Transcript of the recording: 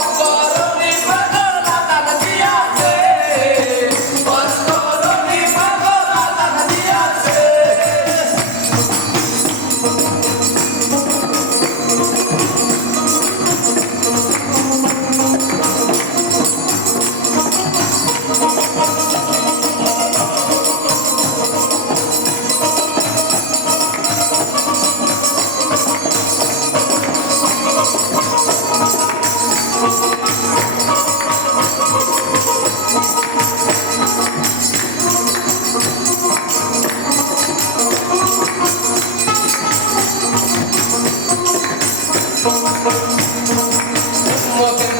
far. Welcome.